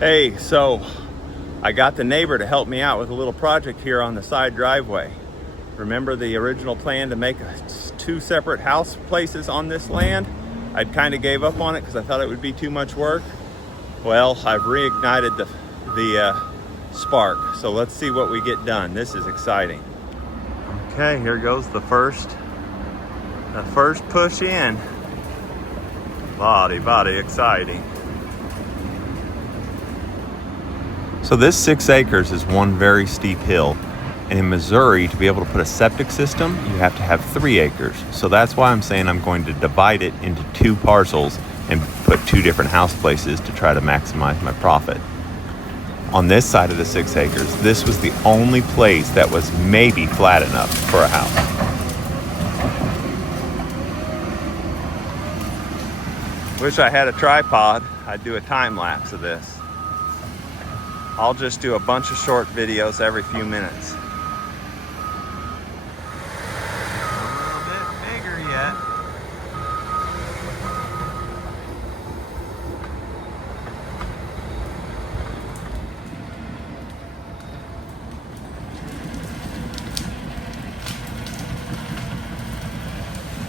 Hey, so I got the neighbor to help me out with a little project here on the side driveway. Remember the original plan to make two separate house places on this land? I'd kind of gave up on it because I thought it would be too much work. Well, I've reignited the spark, so let's see what we get done. This is exciting. Okay, here goes the first push in. Body exciting. So this 6 acres is one very steep hill. And in Missouri, to be able to put a septic system, you have to have 3 acres. So that's why I'm saying I'm going to divide it into 2 parcels and put 2 different house places to try to maximize my profit. On this side of the 6 acres, this was the only place that was maybe flat enough for a house. Wish I had a tripod. I'd do a time lapse of this. I'll just do a bunch of short videos every few minutes. A little bit bigger yet.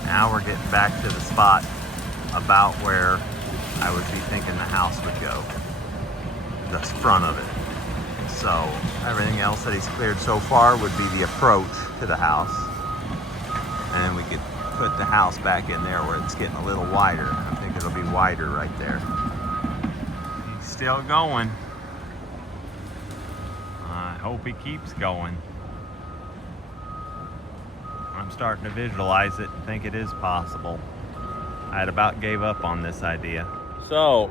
Now we're getting back to the spot about where I would be thinking the house would go. The front of it. So everything else that he's cleared so far would be the approach to the house. And then we could put the house back in there where it's getting a little wider. I think it'll be wider right there. He's still going. I hope he keeps going. I'm starting to visualize it and think it is possible. I had about gave up on this idea. So,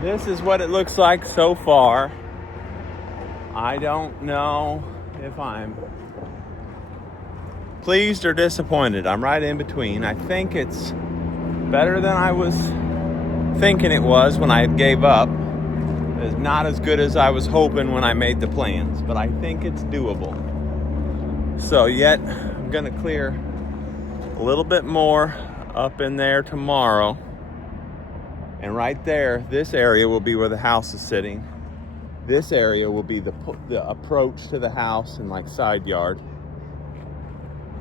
this is what it looks like so far. I don't know if I'm pleased or disappointed. I'm right in between. I think it's better than I was thinking it was when I gave up. It's not as good as I was hoping when I made the plans, but I think it's doable. So yet, I'm gonna clear a little bit more up in there tomorrow. And right there, this area will be where the house is sitting. This area will be the approach to the house and like side yard.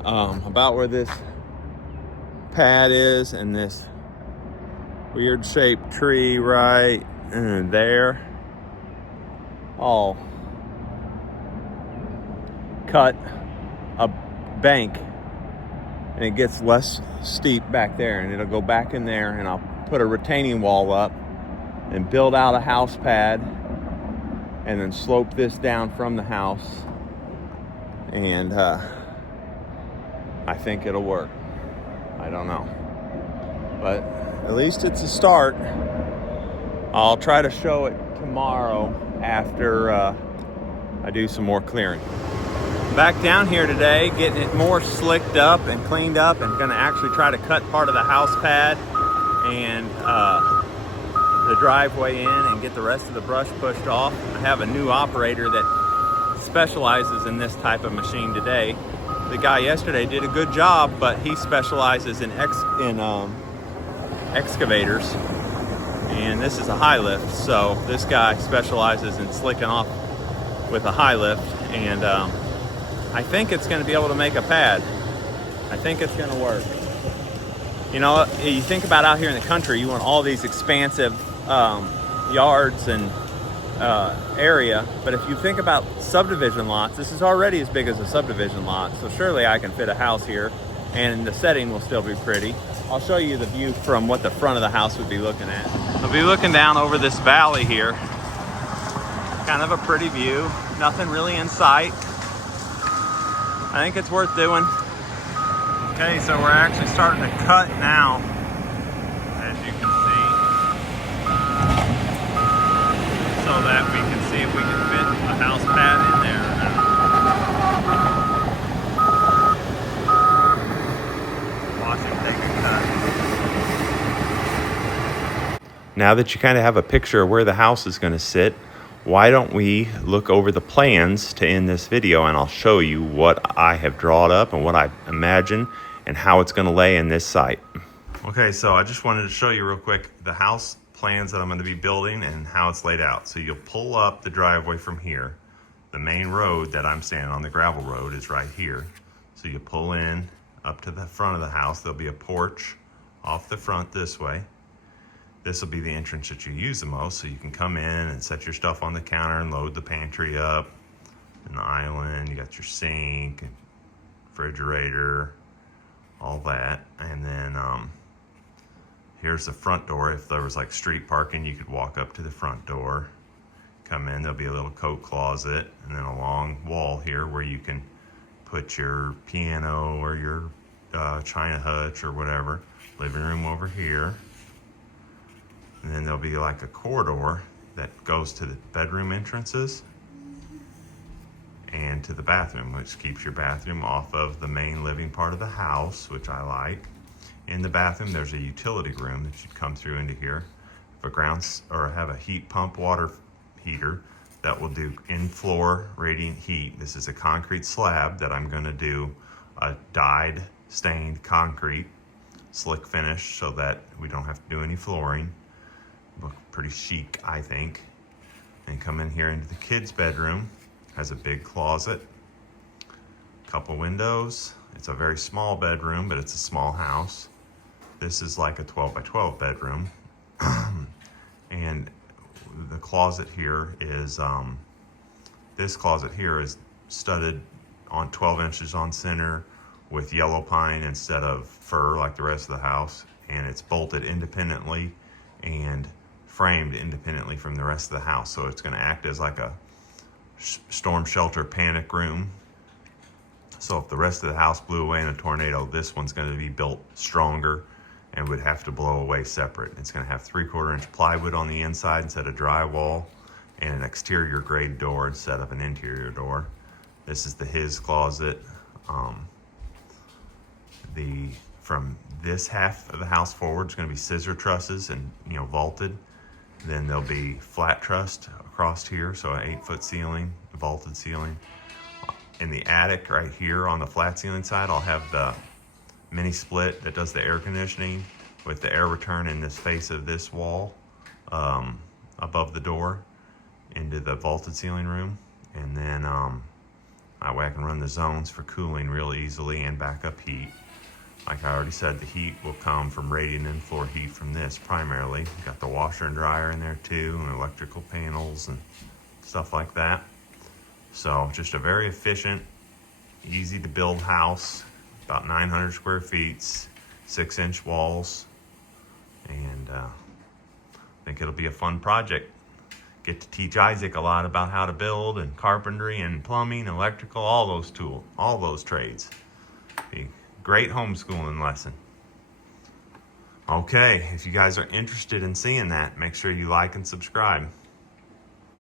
About where this pad is and this weird shaped tree right there. I'll cut a bank and it gets less steep back there, and it'll go back in there, and I'll put a retaining wall up and build out a house pad and then slope this down from the house, and I think it'll work. I don't know, but at least it's a start. I'll try to show it tomorrow after I do some more clearing. Back down here today, getting it more slicked up and cleaned up, and gonna actually try to cut part of the house pad and the driveway in and get the rest of the brush pushed off. I have a new operator that specializes in this type of machine today. The guy yesterday did a good job, but he specializes in excavators, and this is a high lift, so this guy specializes in slicking off with a high lift, and I think it's going to be able to make a pad. I think it's going to work. You know, you think about out here in the country, you want all these expansive yards and area, but if you think about subdivision lots, this is already as big as a subdivision lot, so surely I can fit a house here, and the setting will still be pretty. I'll show you the view from what the front of the house would be looking at. I'll be looking down over this valley here. Kind of a pretty view, nothing really in sight. I think it's worth doing. Okay, so we're actually starting to cut now, as you can see, so that we can see if we can fit a house pad in there. Watch him take a cut. Now that you kind of have a picture of where the house is going to sit, why don't we look over the plans to end this video, and I'll show you what I have drawn up and what I imagine and how it's going to lay in this site. Okay, so I just wanted to show you real quick. The house plans that I'm going to be building and how it's laid out. So you'll pull up the driveway from here. The main road that I'm standing on, the gravel road, is right here. So you pull in up to the front of the house. There'll be a porch off the front this way. This will be the entrance that you use the most, so you can come in and set your stuff on the counter and load the pantry up and the island. You got your sink and refrigerator, all that. And then here's the front door. If there was like street parking, you could walk up to the front door, come in. There'll be a little coat closet, and then a long wall here where you can put your piano or your china hutch or whatever. Living room over here. And then there'll be like a corridor that goes to the bedroom entrances and to the bathroom, which keeps your bathroom off of the main living part of the house, which I like. In the bathroom, there's a utility room that you'd come through into here. If a grounds or have a heat pump water heater that will do in-floor radiant heat. This is a concrete slab that I'm gonna do a dyed stained concrete slick finish so that we don't have to do any flooring. Look pretty chic, I think. And come in here into the kids' bedroom. Has a big closet, couple windows. It's a very small bedroom, but it's a small house. This is like a 12 by 12 bedroom. And the closet here is, this closet here is studded on 12 inches on center with yellow pine instead of fir like the rest of the house. And it's bolted independently and framed independently from the rest of the house. So it's gonna act as like a storm shelter panic room. So if the rest of the house blew away in a tornado, this one's gonna be built stronger and would have to blow away separate. It's gonna have 3/4 inch plywood on the inside instead of drywall, and an exterior grade door instead of an interior door. This is his closet. From this half of the house forward is gonna be scissor trusses and vaulted. Then there'll be flat trussed across here, so an 8-foot ceiling, vaulted ceiling. In the attic right here on the flat ceiling side, I'll have the mini split that does the air conditioning with the air return in this face of this wall above the door into the vaulted ceiling room. And then that way I can run the zones for cooling real easily and backup heat. Like I already said, the heat will come from radiant in-floor heat from this primarily. You got the washer and dryer in there too, and electrical panels and stuff like that. So just a very efficient, easy to build house, about 900 square feet, 6-inch walls, and I think it'll be a fun project. Get to teach Isaac a lot about how to build and carpentry and plumbing, electrical, all those trades. Be great homeschooling lesson. Okay, if you guys are interested in seeing that, make sure you like and subscribe.